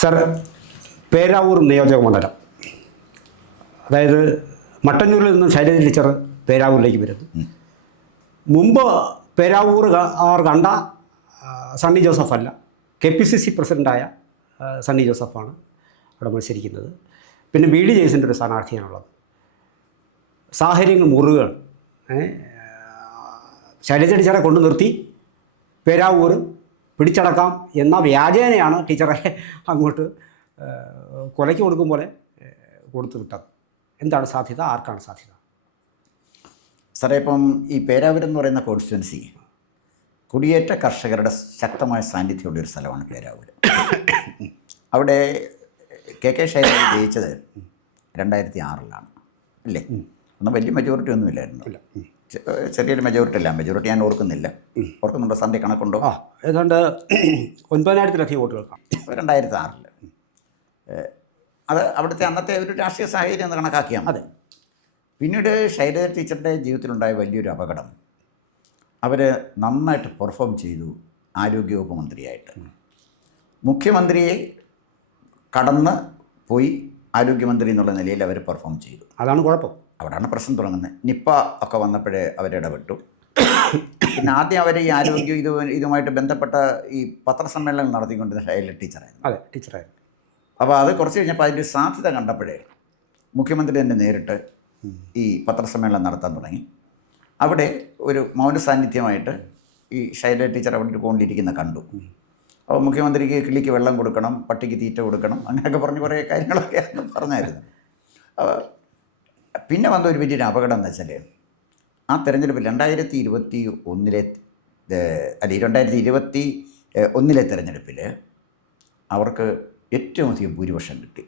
Sir, Peravoor നിയോജക മണ്ഡലം, അതായത് മട്ടന്നൂരിൽ നിന്ന് ശൈലജ ടീച്ചർ പേരാവൂരിലേക്ക് വരുന്നു. മുമ്പ് പേരാവൂർ കണ്ട സണ്ണി ജോസഫ് അല്ല, KPCC പ്രസിഡൻ്റായ സണ്ണി ജോസഫാണ് അവിടെ മത്സരിക്കുന്നത്. പിന്നെ BD ജെയ്സിൻ്റെ ഒരു സ്ഥാനാർത്ഥിയാണുള്ളത്. സാഹചര്യങ്ങൾ മുറുകയാണ്. ശൈലജ ടീച്ചറെ കൊണ്ടു നിർത്തി പേരാവൂർ പിടിച്ചടക്കാം എന്ന വ്യാജേനയാണ് ടീച്ചറെ അങ്ങോട്ട് കൊലയ്ക്ക് കൊടുക്കും പോലെ കൊടുത്തു വിട്ടത്. എന്താണ് സാധ്യത? ആർക്കാണ് സാധ്യത? സാറേ, ഇപ്പം ഈ പേരാവൂർ എന്ന് പറയുന്ന കോൺസ്റ്റിറ്റ്യുവൻസി കുടിയേറ്റ കർഷകരുടെ ശക്തമായ സാന്നിധ്യമുള്ള ഒരു സ്ഥലമാണ് പേരാവൂർ. അവിടെ KK ശൈലജ ജയിച്ചത് 2006 അല്ലേ? ഒന്നും വലിയ മെജോറിറ്റി ഒന്നും ഇല്ലായിരുന്നു. ചെറിയൊരു മെജോറിറ്റി അല്ല, മെജോറിറ്റി ഞാൻ ഓർക്കുന്നില്ല. ഓർക്കുന്നുണ്ടോ? സന്ധ്യ കണക്കുണ്ടോ? ഏതാണ്ട് 9,000-ലധികം വോട്ടുകൾക്കാണ് 2006. അത് അവിടുത്തെ അന്നത്തെ ഒരു രാഷ്ട്രീയ സാഹചര്യം എന്ന് കണക്കാക്കിയാൽ മതി. പിന്നീട് ശൈലജ ടീച്ചറുടെ ജീവിതത്തിലുണ്ടായ വലിയൊരു അപകടം, അവർ നന്നായിട്ട് പെർഫോം ചെയ്തു ആരോഗ്യവകുപ്പ് മന്ത്രിയായിട്ട്. മുഖ്യമന്ത്രിയെ കടന്ന് പോയി ആരോഗ്യമന്ത്രി എന്നുള്ള നിലയിൽ അവർ പെർഫോം ചെയ്തു. അതാണ് കുഴപ്പം. അവിടെയാണ് പ്രശ്നം തുടങ്ങുന്നത്. നിപ്പ ഒക്കെ വന്നപ്പോഴേ അവരിടപെട്ടു. പിന്നെ ആദ്യം അവർ ഈ ആരോഗ്യം ഇതുമായിട്ട് ബന്ധപ്പെട്ട ഈ പത്രസമ്മേളനം നടത്തിക്കൊണ്ടിരുന്ന ശൈലജ ടീച്ചറായിരുന്നു. അതെ, ടീച്ചറായിരുന്നു. അപ്പോൾ അത് കുറച്ച് കഴിഞ്ഞപ്പോൾ അതിൻ്റെ സാധ്യത കണ്ടപ്പോഴേ മുഖ്യമന്ത്രി തന്നെ നേരിട്ട് ഈ പത്രസമ്മേളനം നടത്താൻ തുടങ്ങി. അവിടെ ഒരു മൗന സാന്നിധ്യമായിട്ട് ഈ ശൈലജ ടീച്ചർ അവിടെ ഒരു കോണിലിരിക്കുന്ന കണ്ടു. അപ്പോൾ മുഖ്യമന്ത്രിക്ക് കിളിക്ക് വെള്ളം കൊടുക്കണം, പട്ടിക്ക് തീറ്റ കൊടുക്കണം, അങ്ങനെയൊക്കെ പറഞ്ഞ് കുറേ കാര്യങ്ങളൊക്കെ പറഞ്ഞായിരുന്നു. പിന്നെ വന്ന ഒരു വലിയൊരു അപകടം എന്ന് വെച്ചാൽ, ആ തെരഞ്ഞെടുപ്പിൽ 2021 തെരഞ്ഞെടുപ്പിൽ അവർക്ക് ഏറ്റവും അധികം ഭൂരിപക്ഷം കിട്ടി.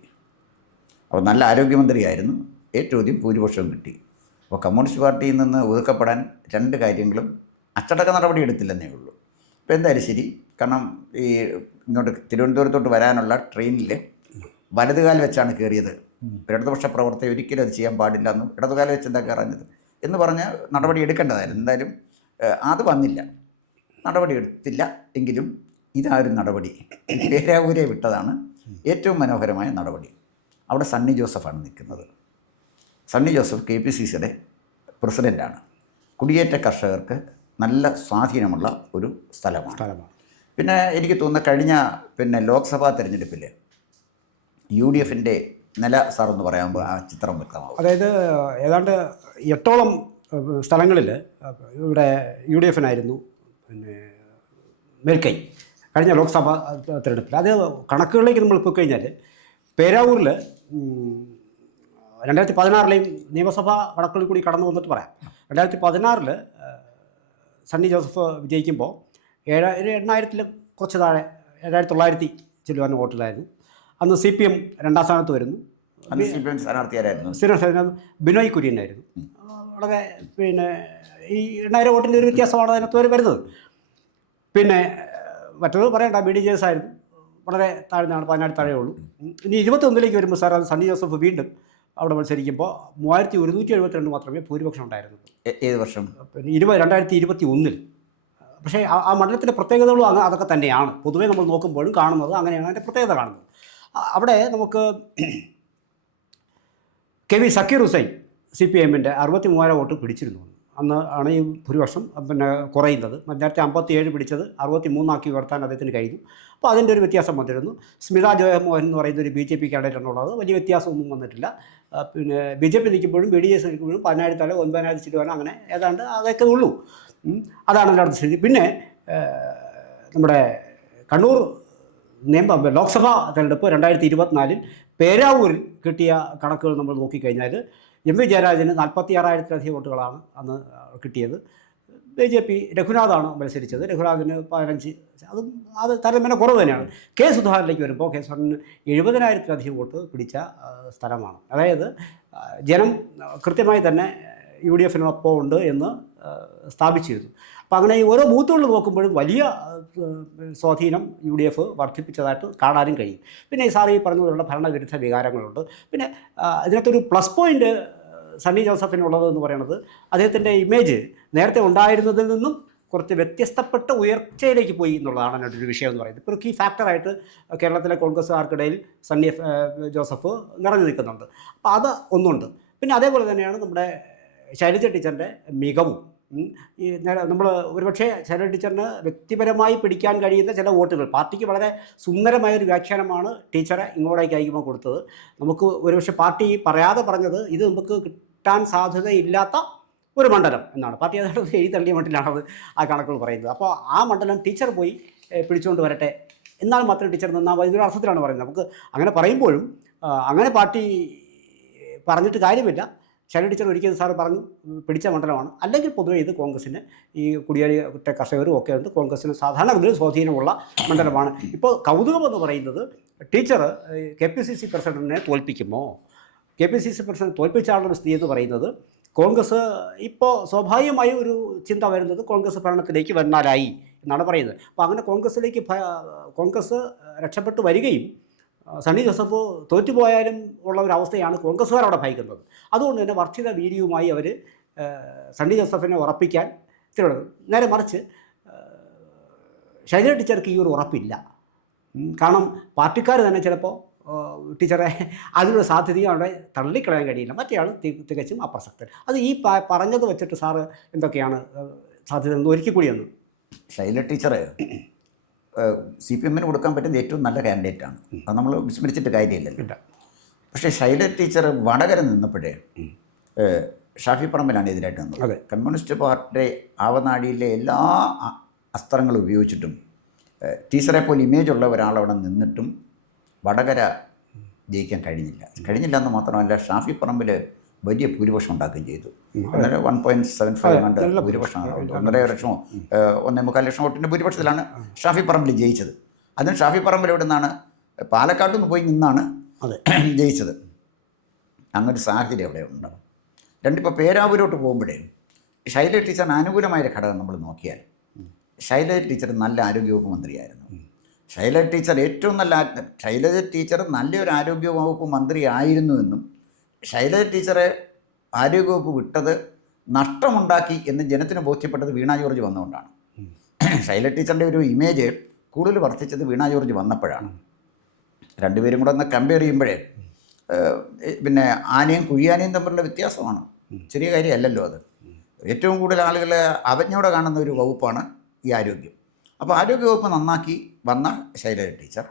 അപ്പോൾ നല്ല ആരോഗ്യമന്ത്രിയായിരുന്നു, ഏറ്റവും അധികം ഭൂരിപക്ഷം കിട്ടി. അപ്പോൾ കമ്മ്യൂണിസ്റ്റ് പാർട്ടിയിൽ നിന്ന് ഒതുക്കപ്പെടാൻ 2 കാര്യങ്ങളും അച്ചടക്ക നടപടി എടുത്തില്ലെന്നേ ഉള്ളൂ. ഇപ്പോൾ എന്തായാലും ശരി, കാരണം ഈ ഇങ്ങോട്ട് തിരുവനന്തപുരത്തോട്ട് വരാനുള്ള ട്രെയിനിൽ വലതുകാൽ വെച്ചാണ് കയറിയത്. ഇടതുപക്ഷ പ്രവർത്തകർ ഒരിക്കലും അത് ചെയ്യാൻ പാടില്ല എന്നും ഇടതുകാല വെച്ച് എന്താ കയറാഞ്ഞത് എന്ന് പറഞ്ഞ് നടപടി എടുക്കേണ്ടതായിരുന്നു. എന്തായാലും അത് വന്നില്ല, നടപടി എടുത്തില്ല. എങ്കിലും ഇതായൊരു നടപടി പേരാവൂരെ വിട്ടതാണ് ഏറ്റവും മനോഹരമായ നടപടി. അവിടെ സണ്ണി ജോസഫാണ് നിൽക്കുന്നത്. സണ്ണി ജോസഫ് KPCCയുടെ പ്രസിഡൻ്റാണ്. കുടിയേറ്റ കർഷകർക്ക് നല്ല സ്വാധീനമുള്ള ഒരു സ്ഥലമാണ്. പിന്നെ എനിക്ക് തോന്നുന്ന കഴിഞ്ഞ ലോക്സഭാ തെരഞ്ഞെടുപ്പിൽ UDFൻ്റെ നില സാറൊന്ന് പറയാകുമ്പോൾ ആ ചിത്രം വ്യക്തമാവും. അതായത് ഏതാണ്ട് 8ഓളം സ്ഥലങ്ങളിൽ ഇവിടെ UDFനായിരുന്നു മേൽക്കൈ കഴിഞ്ഞ ലോക്സഭാ തിരഞ്ഞെടുപ്പിൽ. അത് കണക്കുകളിലേക്ക് നമ്മൾ പോയി കഴിഞ്ഞാൽ പേരാവൂരിൽ 2016 നിയമസഭാ കണക്കുകളിൽ കൂടി കടന്നു വന്നിട്ട് പറയാം. 2016 സണ്ണി ജോസഫ് വിജയിക്കുമ്പോൾ 8,000 കുറച്ച് താഴെ 7,900 ചെല്ലുവാൻ വോട്ടിലായിരുന്നു. അന്ന് CPM 2ാം സ്ഥാനത്ത് വരുന്നു. സ്ഥാനാർത്ഥിയായിരുന്നു ബിനോയ് കുര്യനായിരുന്നു. വളരെ ഈ 8,000 വോട്ടിൻ്റെ ഒരു വ്യത്യാസമാണ് അതിനകത്ത് വരുന്നത്. പിന്നെ മറ്റൊരു പറയണ്ട, BD ജെയ്സ് ആയിരുന്നു, വളരെ താഴ്ന്നതാണ്, 14 താഴെ ഉള്ളൂ. ഇനി 21 വരുമ്പോൾ സാർ, അത് സണ്ണി ജോസഫ് വീണ്ടും അവിടെ മത്സരിക്കുമ്പോൾ 3,172 മാത്രമേ ഭൂരിപക്ഷം ഉണ്ടായിരുന്നുള്ളൂ. ഏത് വർഷം? 2021. പക്ഷേ ആ മണ്ഡലത്തിൻ്റെ പ്രത്യേകതകളും അതൊക്കെ തന്നെയാണ്. പൊതുവേ നമ്മൾ നോക്കുമ്പോഴും കാണുന്നത് അങ്ങനെയാണ് അതിൻ്റെ പ്രത്യേകത കാണുന്നത്. അവിടെ നമുക്ക് KV സക്കീർ ഹുസൈൻ CPMൻ്റെ 63,000 വോട്ട് പിടിച്ചിരുന്നു. അന്ന് ആണ് ഈ ഭൂരിപക്ഷം കുറയുന്നത്. 2057 പിടിച്ചത് 63 ഉയർത്താൻ അദ്ദേഹത്തിന് കഴിഞ്ഞു. അപ്പോൾ അതിൻ്റെ ഒരു വ്യത്യാസം വന്നിരുന്നു. സ്മിത ജയമോഹൻ എന്ന് പറയുന്ന ഒരു BJP കാൻഡിഡേറ്റാണുള്ളത്. വലിയ വ്യത്യാസമൊന്നും വന്നിട്ടില്ല. പിന്നെ BJP നിൽക്കുമ്പോഴും BDS നിൽക്കുമ്പോഴും 10,000 9,000 ചെല്ലുവാനോ അങ്ങനെ ഏതാണ്ട് അതൊക്കെ ഉള്ളൂ. അതാണ് അതിൻ്റെ സ്ഥിതി. പിന്നെ നമ്മുടെ കണ്ണൂർ ലോക്സഭാ തെരഞ്ഞെടുപ്പ് 2024 പേരാവൂരിൽ കിട്ടിയ കണക്കുകൾ നമ്മൾ നോക്കിക്കഴിഞ്ഞാൽ MV ജയരാജന് 46,000-ലധികം വോട്ടുകളാണ് അന്ന് കിട്ടിയത്. BJP രഘുനാഥാണ് മത്സരിച്ചത്. രഘുനാഥിന് 15. അത് താരതമ്യേന കുറവ് തന്നെയാണ്. K സുധാകരനിലേക്ക് വരുമ്പോൾ K സുധാകരന് 70,000-ലധികം വോട്ട് പിടിച്ച സ്ഥലമാണ്. അതായത് ജനം കൃത്യമായി തന്നെ UDFനൊപ്പം ഉണ്ട് എന്ന് സ്ഥാപിച്ചിരുന്നു. അപ്പോൾ അങ്ങനെ ഈ ഓരോ ബൂത്തുകളിൽ നോക്കുമ്പോഴും വലിയ സ്വാധീനം UDF വർദ്ധിപ്പിച്ചതായിട്ട് കാണാനും കഴിയും. പിന്നെ സാർ ഈ പറഞ്ഞതുപോലുള്ള ഭരണവിരുദ്ധ വികാരങ്ങളുണ്ട്. പിന്നെ ഇതിനകത്തൊരു പ്ലസ് പോയിൻ്റ് സണ്ണി ജോസഫിനുള്ളതെന്ന് പറയുന്നത് അദ്ദേഹത്തിൻ്റെ ഇമേജ് നേരത്തെ ഉണ്ടായിരുന്നതിൽ നിന്നും കുറച്ച് വ്യത്യസ്തപ്പെട്ട ഉയർച്ചയിലേക്ക് പോയി എന്നുള്ളതാണ് അതിൻ്റെ ഒരു വിഷയം എന്ന് പറയുന്നത്. ഇപ്പോൾ ഒരു കീ ഫാക്ടറായിട്ട് കേരളത്തിലെ കോൺഗ്രസ്സുകാർക്കിടയിൽ സണ്ണി ജോസഫ് നിറഞ്ഞു നിൽക്കുന്നുണ്ട്. അപ്പോൾ അത് ഒന്നുണ്ട്. പിന്നെ അതേപോലെ തന്നെയാണ് നമ്മുടെ ശൈലജ ടീച്ചറിൻ്റെ മികവും. ഈ നമ്മൾ ഒരുപക്ഷെ ശൈലജ ടീച്ചറിന് വ്യക്തിപരമായി പിടിക്കാൻ കഴിയുന്ന ചില വോട്ടുകൾ, പാർട്ടിക്ക് വളരെ സുന്ദരമായൊരു വ്യാഖ്യാനമാണ് ടീച്ചറെ ഇങ്ങോട്ടേക്ക് അയക്കുമ്പോൾ കൊടുത്തത്. നമുക്ക് ഒരുപക്ഷെ പാർട്ടി പറയാതെ പറഞ്ഞത് ഇത് നമുക്ക് കിട്ടാൻ സാധ്യതയില്ലാത്ത ഒരു മണ്ഡലം എന്നാണ്. പാർട്ടി അതായത് എഴുതി തള്ളിയ മട്ടിലാണത് ആ കണക്കുകൾ പറയുന്നത്. അപ്പോൾ ആ മണ്ഡലം ടീച്ചർ പോയി പിടിച്ചുകൊണ്ട് വരട്ടെ, എന്നാൽ മാത്രം ടീച്ചർ നിന്നാൽ മതി എന്നൊരു അർത്ഥത്തിലാണ് പറയുന്നത്. നമുക്ക് അങ്ങനെ പറയുമ്പോഴും അങ്ങനെ പാർട്ടി പറഞ്ഞിട്ട് കാര്യമില്ല. ശൈലജ ടീച്ചർ ഒരിക്കലും സാറ് പറഞ്ഞു പിടിച്ച മണ്ഡലമാണ്. അല്ലെങ്കിൽ പൊതുവെ ഇത് കോൺഗ്രസ്സിന് ഈ കുടിയേറ്റ കർഷകരും ഒക്കെ ഉണ്ട്, കോൺഗ്രസ്സിന് സാധാരണഗതിയിൽ സ്വാധീനമുള്ള മണ്ഡലമാണ്. ഇപ്പോൾ കൗതുകമെന്ന് പറയുന്നത് ടീച്ചർ KPCC പ്രസിഡന്റിനെ തോൽപ്പിക്കുമോ? KPCC പ്രസിഡന്റ് തോൽപ്പിച്ച ആളുടെ സ്ഥിതി എന്ന് പറയുന്നത് കോൺഗ്രസ് ഇപ്പോൾ സ്വാഭാവികമായും ഒരു ചിന്ത വരുന്നത് കോൺഗ്രസ് ഭരണത്തിലേക്ക് വന്നാലായി എന്നാണ് പറയുന്നത്. അപ്പോൾ അങ്ങനെ കോൺഗ്രസ് രക്ഷപ്പെട്ടു വരികയും സണ്ണി ജോസഫ് തോറ്റുപോയാലും ഉള്ള ഒരു അവസ്ഥയാണ് കോൺഗ്രസ്സുകാർ അവിടെ ഭയക്കുന്നത്. അതുകൊണ്ട് തന്നെ വർദ്ധിത വീര്യവുമായി അവർ സണ്ണി ജോസഫിനെ ഉറപ്പിക്കാൻ തിരുവനന്തപുരം. നേരെ മറിച്ച് ശൈലജ ടീച്ചർക്ക് ഈ ഒരു ഉറപ്പില്ല. കാരണം പാർട്ടിക്കാർ തന്നെ ചിലപ്പോൾ ടീച്ചറെ അതിനുള്ള സാധ്യതയും അവിടെ തള്ളിക്കളയാൻ കഴിയില്ല. മറ്റേയാൾ തികച്ചും അപ്രസക്തൻ. അത് ഈ പറഞ്ഞത് വെച്ചിട്ട് സാറ് എന്തൊക്കെയാണ് സാധ്യത എന്ന് ഒരിക്കൽ കൂടിയൊന്ന്. ശൈലജ ടീച്ചർ CPM-ന് കൊടുക്കാൻ പറ്റുന്ന ഏറ്റവും നല്ല കാൻഡിഡേറ്റാണ്. അത് നമ്മൾ വിസ്മരിച്ചിട്ട് കാര്യമില്ലല്ലോ. പക്ഷേ ശൈലജ ടീച്ചർ വടകര നിന്നപ്പോഴേ ഷാഫി പറമ്പിലാണ് എതിരായിട്ട് നിന്നത്. കമ്മ്യൂണിസ്റ്റ് പാർട്ടിയുടെ ആവനാടിയിലെ എല്ലാ അസ്ത്രങ്ങളും ഉപയോഗിച്ചിട്ടും ടീച്ചറെ പോലെ ഇമേജുള്ള ഒരാളവിടെ നിന്നിട്ടും വടകര ജയിക്കാൻ കഴിഞ്ഞില്ല എന്ന് മാത്രമല്ല, ഷാഫി പറമ്പിൽ വലിയ ഭൂരിപക്ഷം ഉണ്ടാക്കുകയും ചെയ്തു. 1.75 ഭൂരിപക്ഷമാണ്, 1.5 ലക്ഷമോ 1.25 ലക്ഷം വോട്ടിൻ്റെ ഭൂരിപക്ഷത്തിലാണ് ഷാഫി പറമ്പിൽ ജയിച്ചത്. അതിന് ഷാഫി പറമ്പിൽ എവിടെ നിന്നാണ്? പാലക്കാട്ട് നിന്ന് പോയി നിന്നാണ് ജയിച്ചത്. അങ്ങനൊരു സാഹചര്യം അവിടെ ഉണ്ടാകും. രണ്ടിപ്പോൾ പേരാവൂരോട്ട് പോകുമ്പോഴേ ശൈലജ ടീച്ചറിന് അനുകൂലമായൊരു ഘടകം നമ്മൾ നോക്കിയാൽ, ശൈലജ ടീച്ചർ നല്ല ആരോഗ്യവകുപ്പ് മന്ത്രിയായിരുന്നു. ശൈലജ ടീച്ചർ നല്ലൊരു ആരോഗ്യവകുപ്പ് മന്ത്രിയായിരുന്നുവെന്നും ശൈലജ ടീച്ചറെ ആരോഗ്യവകുപ്പ് വിട്ടത് നഷ്ടമുണ്ടാക്കി എന്ന് ജനത്തിന് ബോധ്യപ്പെട്ടത് വീണ ജോർജ് വന്നുകൊണ്ടാണ്. ശൈലജ ടീച്ചറിൻ്റെ ഒരു ഇമേജ് കൂടുതൽ വർദ്ധിച്ചത് വീണ ജോർജ് വന്നപ്പോഴാണ്. രണ്ടുപേരും കൂടെ ഒന്ന് കമ്പയർ ചെയ്യുമ്പോഴേ പിന്നെ ആനയും കുഴിയാനയും തമ്മിലുള്ള വ്യത്യാസമാണ്. ചെറിയ കാര്യമല്ലല്ലോ അത്. ഏറ്റവും കൂടുതൽ ആളുകൾ അവജ്ഞയോടെ കാണുന്ന ഒരു വകുപ്പാണ് ഈ ആരോഗ്യം. അപ്പോൾ ആരോഗ്യവകുപ്പ് നന്നാക്കി വന്ന ശൈലജ ടീച്ചർ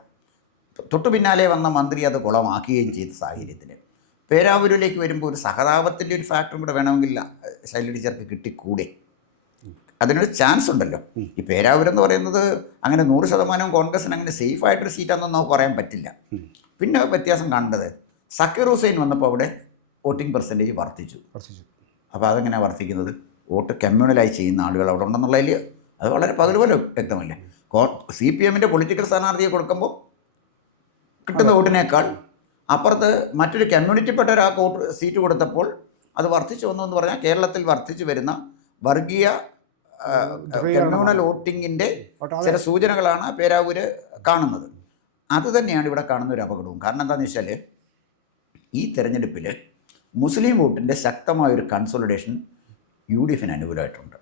തൊട്ടു പിന്നാലെ വന്ന മന്ത്രി അത് കുളമാക്കുകയും ചെയ്ത സാഹചര്യത്തിൽ പേരാവൂരിലേക്ക് വരുമ്പോൾ ഒരു സഹതാപത്തിൻ്റെ ഒരു ഫാക്ടറും കൂടെ വേണമെങ്കിൽ ശൈലജ ടീച്ചർക്ക് കിട്ടിക്കൂടെ? അതിനൊരു ചാൻസ് ഉണ്ടല്ലോ. ഈ പേരാവൂരെന്ന് പറയുന്നത് അങ്ങനെ 100% കോൺഗ്രസിന് അങ്ങനെ സേഫായിട്ടൊരു സീറ്റാണെന്ന് നമുക്ക് പറയാൻ പറ്റില്ല. പിന്നെ വ്യത്യാസം കാണേണ്ടത് സക്കീർ ഹുസൈൻ വന്നപ്പോൾ അവിടെ വോട്ടിംഗ് പെർസെൻറ്റേജ് വർദ്ധിച്ചു. അപ്പോൾ അതെങ്ങനെയാണ് വർദ്ധിക്കുന്നത്? വോട്ട് കമ്മ്യൂണലായി ചെയ്യുന്ന ആളുകൾ അവിടെ ഉണ്ടെന്നുള്ളതിൽ അത് വളരെ പകൽ പോലെ വ്യക്തമല്ലേ. CPM-ൻ്റെ പൊളിറ്റിക്കൽ സ്ഥാനാർത്ഥിയെ കൊടുക്കുമ്പോൾ കിട്ടുന്ന വോട്ടിനേക്കാൾ അപ്പുറത്ത് മറ്റൊരു കമ്മ്യൂണിറ്റിപ്പെട്ട ഒരാൾക്ക് വോട്ട് സീറ്റ് കൊടുത്തപ്പോൾ അത് വർദ്ധിച്ചു വന്നു എന്ന് പറഞ്ഞാൽ കേരളത്തിൽ വർദ്ധിച്ചു വരുന്ന വർഗീയ കമ്മ്യൂണൽ വോട്ടിങ്ങിൻ്റെ ചില സൂചനകളാണ് പേരാവൂര് കാണുന്നത്. അതുതന്നെയാണ് ഇവിടെ കാണുന്ന ഒരു അപകടവും. കാരണം എന്താണെന്ന് വെച്ചാൽ ഈ തെരഞ്ഞെടുപ്പിൽ മുസ്ലിം വോട്ടിൻ്റെ ശക്തമായൊരു കൺസോളിഡേഷൻ UDF-ന് അനുകൂലമായിട്ടുണ്ട്.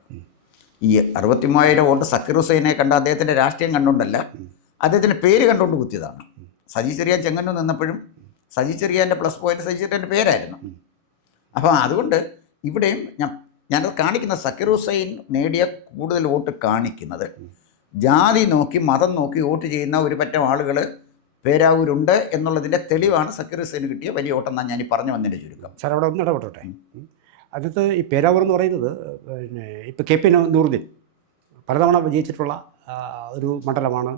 ഈ 63,000 വോട്ട് സക്കീർ ഹുസൈനെ കണ്ട അദ്ദേഹത്തിൻ്റെ രാഷ്ട്രീയം കണ്ടുകൊണ്ടല്ല, അദ്ദേഹത്തിൻ്റെ പേര് കണ്ടുകൊണ്ട് കുത്തിയതാണ്. സജി ചെറിയാൻ ചെങ്ങന്നൂർ നിന്നപ്പോഴും സജി ചെറിയാൻ്റെ പ്ലസ് പോയിൻറ്റ് സജി ചെറിയാൻ്റെ പേരായിരുന്നു. അപ്പോൾ അതുകൊണ്ട് ഇവിടെയും ഞാനത് കാണിക്കുന്ന സക്കീർ ഹുസൈൻ നേടിയ കൂടുതൽ വോട്ട് കാണിക്കുന്നത് ജാതി നോക്കി മതം നോക്കി വോട്ട് ചെയ്യുന്ന ഒരു പറ്റം ആളുകൾ പേരാവൂരുണ്ട് എന്നുള്ളതിൻ്റെ തെളിവാണ് സക്കീർ ഹുസൈന് കിട്ടിയ വലിയ വോട്ടെന്നാണ് ഞാനീ പറഞ്ഞു വന്നതിൻ്റെ ചുരുക്കം. സാർ അവിടെ ഒന്ന് ഇടപെട്ടോട്ടെ. അതിനകത്ത് ഈ പേരാവൂർ എന്ന് പറയുന്നത് പിന്നെ ഇപ്പോൾ KP നൂറുദ്ദീൻ പലതവണ വിജയിച്ചിട്ടുള്ള ഒരു മണ്ഡലമാണ്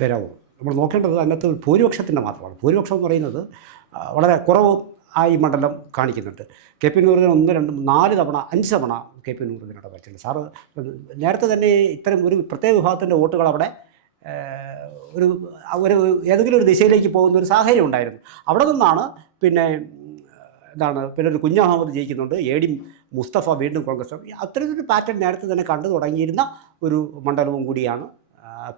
പേരാവൂർ. നമ്മൾ നോക്കേണ്ടത് അതിനകത്ത് ഭൂരിപക്ഷത്തിൻ്റെ മാത്രമാണ്. ഭൂരിപക്ഷം എന്ന് പറയുന്നത് വളരെ കുറവ് ഈ മണ്ഡലം കാണിക്കുന്നുണ്ട്. KP നൂറുദ്ദീൻ 1, 2, 4 തവണ 5 തവണ KP നൂറുദ്ദീനോട് പറ്റില്ല. സാറ് നേരത്തെ തന്നെ ഇത്തരം ഒരു പ്രത്യേക വിഭാഗത്തിൻ്റെ വോട്ടുകൾ അവിടെ ഒരു ഏതെങ്കിലും ഒരു ദിശയിലേക്ക് പോകുന്ന ഒരു സാഹചര്യം ഉണ്ടായിരുന്നു. അവിടെ നിന്നാണ് പിന്നെ ഒരു കുഞ്ഞഹമ്മദ് ജയിക്കുന്നുണ്ട്, AD മുസ്തഫ വീണ്ടും കോൺഗ്രസ്. അത്തരത്തിലൊരു പാറ്റേൺ നേരത്തെ തന്നെ കണ്ടു തുടങ്ങിയിരുന്ന ഒരു മണ്ഡലവും കൂടിയാണ്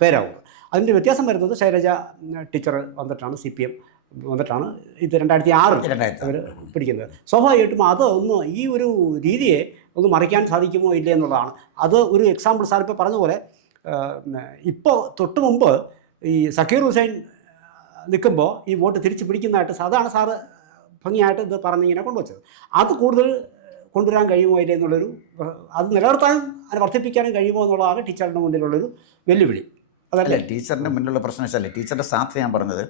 പേരാവൂർ. അതിൻ്റെ വ്യത്യാസം വരുന്നത് ശൈലജ ടീച്ചർ വന്നിട്ടാണ് CPM വന്നിട്ടാണ് ഇത് 2006 അവർ പിടിക്കുന്നത്. സ്വാഭാവികമായിട്ടും അത് ഒന്ന് ഈ ഒരു രീതിയെ ഒന്ന് മറിക്കാൻ സാധിക്കുമോ ഇല്ലേ എന്നുള്ളതാണ്. അത് ഒരു എക്സാമ്പിൾ സാർ ഇപ്പോൾ പറഞ്ഞ പോലെ ഇപ്പോൾ തൊട്ട് മുമ്പ് ഈ സക്കീർ ഹുസൈൻ നിൽക്കുമ്പോൾ ഈ വോട്ട് തിരിച്ച് പിടിക്കുന്നതായിട്ട് അതാണ് സാറ് ഭംഗിയായിട്ട് ഇത് പറഞ്ഞിങ്ങനെ കൊണ്ടുവച്ചത്. അത് കൂടുതൽ കൊണ്ടുവരാൻ കഴിയുമോ ഇല്ലേ എന്നുള്ളൊരു, അത് നിലനിർത്താനും അത് വർദ്ധിപ്പിക്കാനും കഴിയുമോ എന്നുള്ളതാണ് ടീച്ചറിൻ്റെ മുന്നിലുള്ളൊരു വെല്ലുവിളി. അതല്ലേ ടീച്ചറിൻ്റെ മുന്നിലുള്ള പ്രശ്നം വെച്ചാൽ ടീച്ചറുടെ സ്ഥാനത്ത് ഞാൻ പറഞ്ഞത്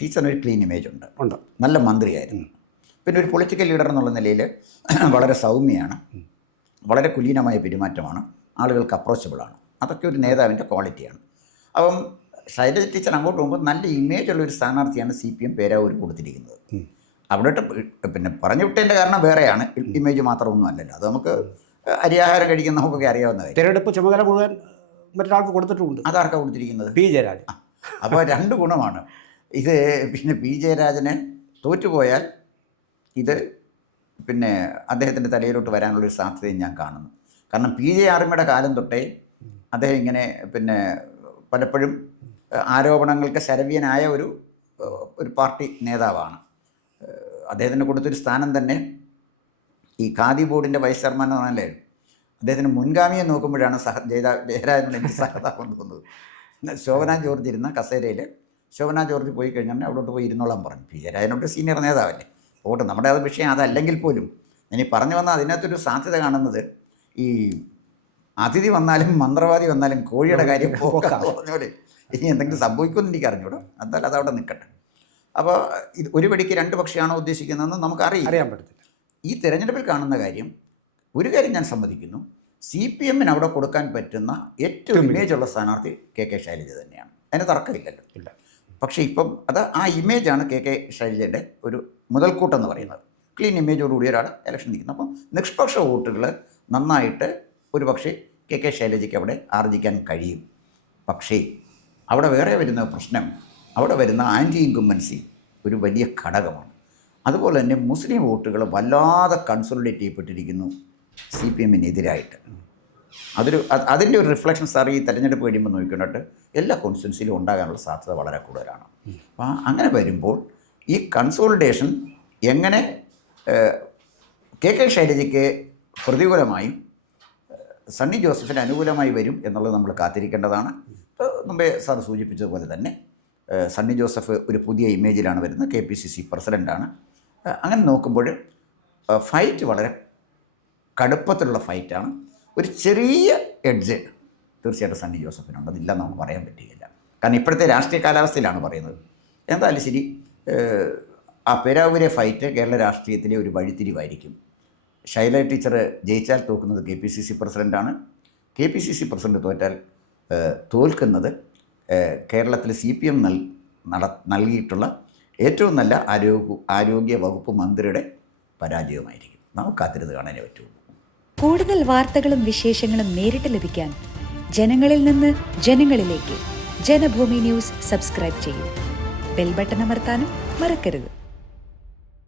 ടീച്ചറിന് ഒരു ക്ലീൻ ഇമേജ് ഉണ്ട്, നല്ല മന്ത്രിയായിരുന്നു, പിന്നെ ഒരു പൊളിറ്റിക്കൽ ലീഡർ എന്നുള്ള നിലയിൽ വളരെ സൗമ്യയാണ്, വളരെ കുലീനമായ പെരുമാറ്റമാണ്, ആളുകൾക്ക് അപ്രോച്ചബിളാണ്. അതൊക്കെ ഒരു നേതാവിൻ്റെ ക്വാളിറ്റിയാണ്. അപ്പം ശൈലജ ടീച്ചർ അങ്ങോട്ട് പോകുമ്പോൾ നല്ല ഇമേജ് ഉള്ള ഒരു സ്ഥാനാർത്ഥിയാണ് CPM പേരാവൂർ കൊടുത്തിരിക്കുന്നത്. അവിടോട്ട് പിന്നെ പറഞ്ഞു വിട്ടതിൻ്റെ കാരണം വേറെയാണ്, ഇമേജ് മാത്രമൊന്നും അല്ലല്ലോ. അത് നമുക്ക് അരിയാഹാരം കഴിക്കുന്ന നമുക്കൊക്കെ അറിയാവുന്ന കാര്യം. തിരഞ്ഞെടുപ്പ് ചുമതല മുഴുവൻ മറ്റൊരാൾക്ക് കൊടുത്തിട്ടുണ്ട്. അതാർക്കാണ് കൊടുത്തിരിക്കുന്നത്? പി ജയരാജൻ. അപ്പോൾ 2 ഗുണമാണ് ഇത്. പിന്നെ പി ജയരാജന് തോറ്റുപോയാൽ ഇത് പിന്നെ അദ്ദേഹത്തിൻ്റെ തലയിലോട്ട് വരാനുള്ളൊരു സാധ്യതയും ഞാൻ കാണുന്നു. കാരണം PJ ആർമിയുടെ കാലം തൊട്ടേ അദ്ദേഹം ഇങ്ങനെ പിന്നെ പലപ്പോഴും ആരോപണങ്ങൾക്ക് ശരവ്യനായ ഒരു പാർട്ടി നേതാവാണ്. അദ്ദേഹത്തിന് കൊടുത്തൊരു സ്ഥാനം തന്നെ ഈ ഖാദി ബോർഡിൻ്റെ വൈസ് ചെയർമാൻ എന്ന് പറഞ്ഞാലേ അദ്ദേഹത്തിന് മുൻഗാമിയെ നോക്കുമ്പോഴാണ് ജയരാജനോട് എനിക്ക് സഹതാപം തോന്നുന്നത്. ശോഭന ജോർജ് ഇരുന്ന കസേരയിൽ ശോഭന ജോർജ് പോയി കഴിഞ്ഞാൽ അവിടോട്ട് പോയി ഇരുന്നോളാൻ പറഞ്ഞു. പി ജയരാജനോട് സീനിയർ നേതാവല്ലേ, പോട്ടെ, നമ്മുടെ അത് വിഷയം അതല്ലെങ്കിൽ പോലും ഇനി പറഞ്ഞു വന്നാൽ അതിനകത്തൊരു സാധ്യത കാണുന്നത് ഈ അതിഥി വന്നാലും മന്ത്രവാദി വന്നാലും കോഴിയുടെ കാര്യം പറഞ്ഞ പോലെ ഇനി എന്തെങ്കിലും സംഭവിക്കുമെന്ന് എനിക്ക് അറിഞ്ഞൂടാ. എന്തായാലും അതവിടെ നിൽക്കട്ടെ. അപ്പോൾ ഇത് ഒരു വെടിക്ക് 2 പക്ഷിയാണോ ഉദ്ദേശിക്കുന്നതെന്ന് നമുക്കറിയാൻ പറ്റത്തില്ല. ഈ തിരഞ്ഞെടുപ്പിൽ കാണുന്ന കാര്യം, ഒരു കാര്യം ഞാൻ സമ്മതിക്കുന്നു, CPMന് അവിടെ കൊടുക്കാൻ പറ്റുന്ന ഏറ്റവും ഇമേജുള്ള സ്ഥാനാർത്ഥി KK ശൈലജ തന്നെയാണ്, അതിന് തർക്കമില്ലല്ലോ. ഇല്ല. പക്ഷേ ഇപ്പം ആ ഇമേജാണ് KK ശൈലജയുടെ ഒരു മുതൽക്കൂട്ടെന്ന് പറയുന്നത്. ക്ലീൻ ഇമേജോടുകൂടി ഒരാൾ ഇലക്ഷൻ നിൽക്കുന്നു. അപ്പം നിഷ്പക്ഷ വോട്ടുകൾ നന്നായിട്ട് ഒരു പക്ഷേ KK ശൈലജയ്ക്ക് അവിടെ ആർജിക്കാൻ കഴിയും. പക്ഷേ അവിടെ വേറെ വരുന്ന പ്രശ്നം, അവിടെ വരുന്ന ആൻറ്റി ഇൻകുംബൻസി ഒരു വലിയ ഘടകമാണ്. അതുപോലെ തന്നെ മുസ്ലിം വോട്ടുകൾ വല്ലാതെ കൺസോളിഡേറ്റ് ചെയ്യപ്പെട്ടിരിക്കുന്നു CPMനെതിരായിട്ട്. അതിൻ്റെ ഒരു റിഫ്ലക്ഷൻ സാർ ഈ തെരഞ്ഞെടുപ്പ് കഴിയുമ്പോൾ നോക്കിക്കൊണ്ടിട്ട് എല്ലാ കോൺസ്റ്റിറ്റ്യുവൻസിയിലും ഉണ്ടാകാനുള്ള സാധ്യത വളരെ കൂടുതലാണ്. അപ്പോൾ അങ്ങനെ വരുമ്പോൾ ഈ കൺസോളിഡേഷൻ എങ്ങനെ KK ശൈലജയ്ക്ക് പ്രതികൂലമായും സണ്ണി ജോസഫിന് അനുകൂലമായി വരും എന്നുള്ളത് നമ്മൾ കാത്തിരിക്കേണ്ടതാണ്. മുമ്പേ സാർ സൂചിപ്പിച്ചതുപോലെ തന്നെ സണ്ണി ജോസഫ് ഒരു പുതിയ ഇമേജിലാണ് വരുന്നത്, KPCC പ്രസിഡൻ്റാണ്. അങ്ങനെ നോക്കുമ്പോൾ ഫൈറ്റ് വളരെ കടുപ്പത്തിലുള്ള ഫൈറ്റാണ്. ഒരു ചെറിയ എഡ്ജ് തീർച്ചയായിട്ടും സണ്ണി ജോസഫിനുണ്ട്, അതില്ലെന്ന് നമുക്ക് പറയാൻ പറ്റുകയില്ല. കാരണം ഇപ്പോഴത്തെ രാഷ്ട്രീയ കാലാവസ്ഥയിലാണ് പറയുന്നത്. എന്തായാലും ശരി, ആ പേരാവൂരെ ഫൈറ്റ് കേരള രാഷ്ട്രീയത്തിലെ ഒരു വഴിത്തിരിവായിരിക്കും. ശൈല ടീച്ചർ ജയിച്ചാൽ തോക്കുന്നത് KPCC പ്രസിഡൻ്റാണ്. KPCC പ്രസിഡന്റ് തോറ്റാൽ തോൽക്കുന്നത് കേരളത്തിൽ CPM നൽകിയിട്ടുള്ള ഏറ്റവും നല്ല ആരോഗ്യ വകുപ്പ് മന്ത്രിയുടെ പരാജയമായിരിക്കും. നമുക്ക് കാത്തിരുന്ന് കാണാനേ പറ്റുള്ളൂ. കൂടുതൽ വാർത്തകളും വിശേഷങ്ങളും നേരിട്ട് ലഭിക്കാൻ ജനങ്ങളിൽ നിന്ന് ജനങ്ങളിലേക്ക് ജനഭൂമി ന്യൂസ് സബ്സ്ക്രൈബ് ചെയ്യൂ. ബെൽ ബട്ടൺ അമർത്താനും മറക്കരുത്.